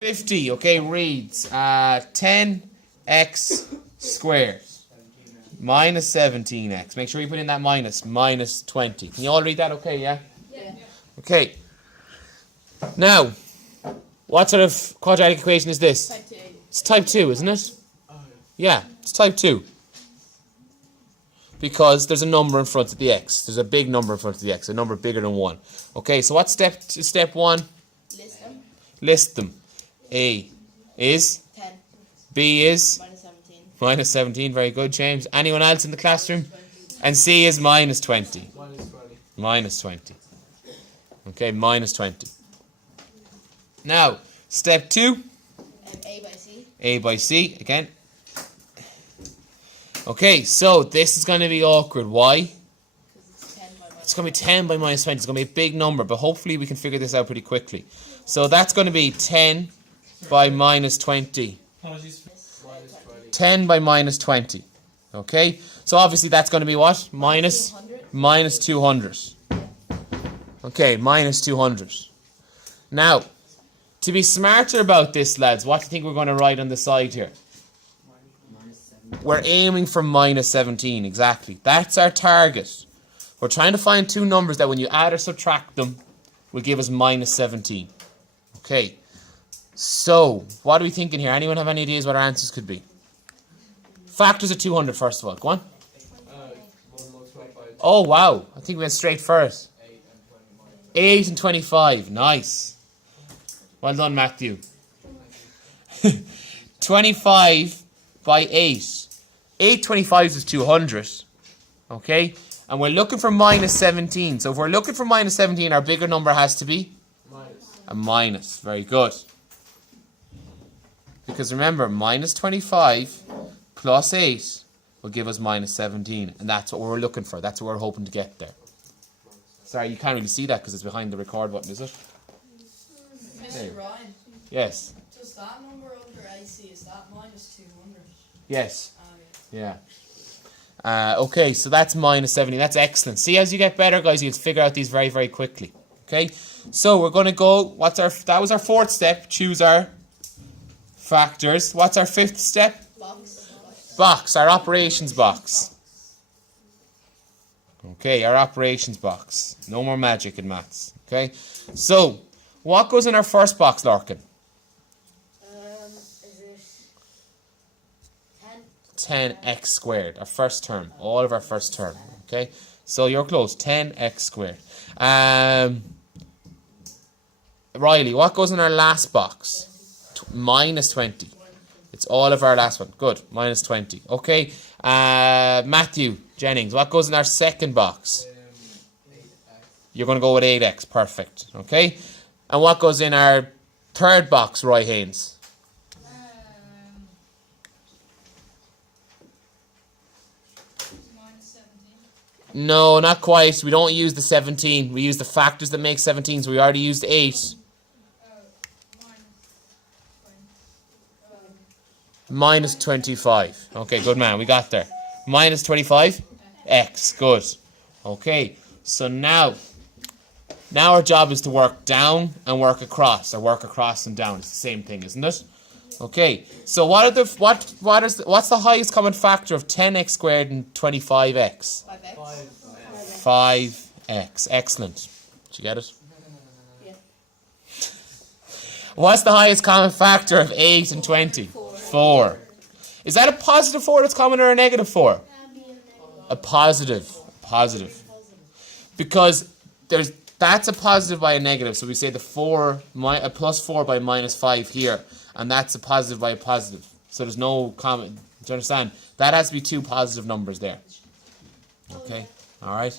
50, okay, reads 10x squared minus 17x. Make sure you put in that minus 20. Can you all read that okay, yeah? Yeah. Okay. Now, what sort of quadratic equation is this? Type 2. It's type 2, isn't it? Yeah, it's type 2. Because there's a number in front of the x. There's a big number in front of the x, a number bigger than 1. Okay, so what's step 1? List them. List them. A is? 10. B is? Minus 17. Minus 17, very good, James. Anyone else in the classroom? And C is minus 20. Minus 20. Okay, minus 20. Now, step 2. A by C. A by C, again. Okay, so this is going to be awkward. Why? It's going to be 10 by minus 20. It's going to be a big number, but hopefully we can figure this out pretty quickly. So that's going to be 10 by minus 20. 10 by minus 20. Okay, so obviously that's going to be what? Minus 200. Okay, minus 200. Now, to be smarter about this, lads, what do you think we're going to write on the side here? We're aiming for minus 17, exactly. That's our target. We're trying to find two numbers that when you add or subtract them will give us minus 17. Okay. So, what are we thinking here? Anyone have any ideas what our answers could be? Factors of 200 first of all. Go on. Oh, wow. I think we went straight first. 8 and 25. Nice. Well done, Matthew. 25 by 8. 8 25s is 200. Okay? And we're looking for minus 17. So if we're looking for minus 17, our bigger number has to be? A minus. Very good. Because remember, minus 25 plus 8 will give us minus 17. And that's what we're looking for. That's what we're hoping to get there. Sorry, you can't really see that because it's behind the record button, is it? Mr. Ryan. Yes. Does that number under AC, is that minus 200? Yes. Yeah. Okay, so that's minus 17. That's excellent. See, as you get better, guys, you'll figure out these very, very quickly. Okay? So we're going to go, that was our fourth step. Choose our factors. What's our fifth step? Box, our operations box. Okay, our operations box. No more magic in maths. Okay? So, what goes in our first box, Larkin? Is it 10x squared, our first term, all of our first term. Okay, so you're close. 10x squared. Riley, what goes in our last box? Minus 20. It's all of our last one. Good, minus 20. Okay, Matthew Jennings, what goes in our second box? You're going to go with 8x. Perfect. Okay, and what goes in our third box, Roy Haynes? No, not quite. We don't use the 17. We use the factors that make 17. So we already used 8. Minus 25. Okay, good man. We got there. Minus 25. X. Good. Okay. So now our job is to work down and work across. Or work across and down. It's the same thing, isn't it? Okay. So what's the highest common factor of 10x squared and 25x? 5x. Excellent. Did you get it? Yeah. What's the highest common factor of 8 and 20? 4. Is that a positive 4 that's common or a negative 4? A positive. Positive. Because that's a positive by a negative. So we say a plus 4 by minus 5 here. And that's a positive by a positive. So there's no common. Do you understand? That has to be two positive numbers there. Okay. All right.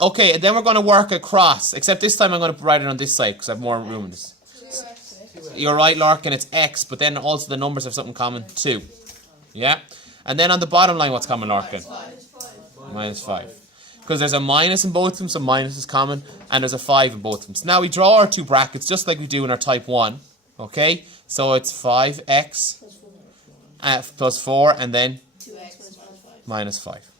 Okay, and then we're going to work across. Except this time I'm going to write it on this side because I have more room in this. You're right, Larkin. It's x, but then also the numbers have something common. 2. Yeah? And then on the bottom line, what's common, Larkin? Minus 5. Because there's a minus in both of them, so minus is common. And there's a 5 in both of them. So now we draw our two brackets just like we do in our type 1. Okay? So it's 5x plus 4 and then 2x minus 5. minus 5.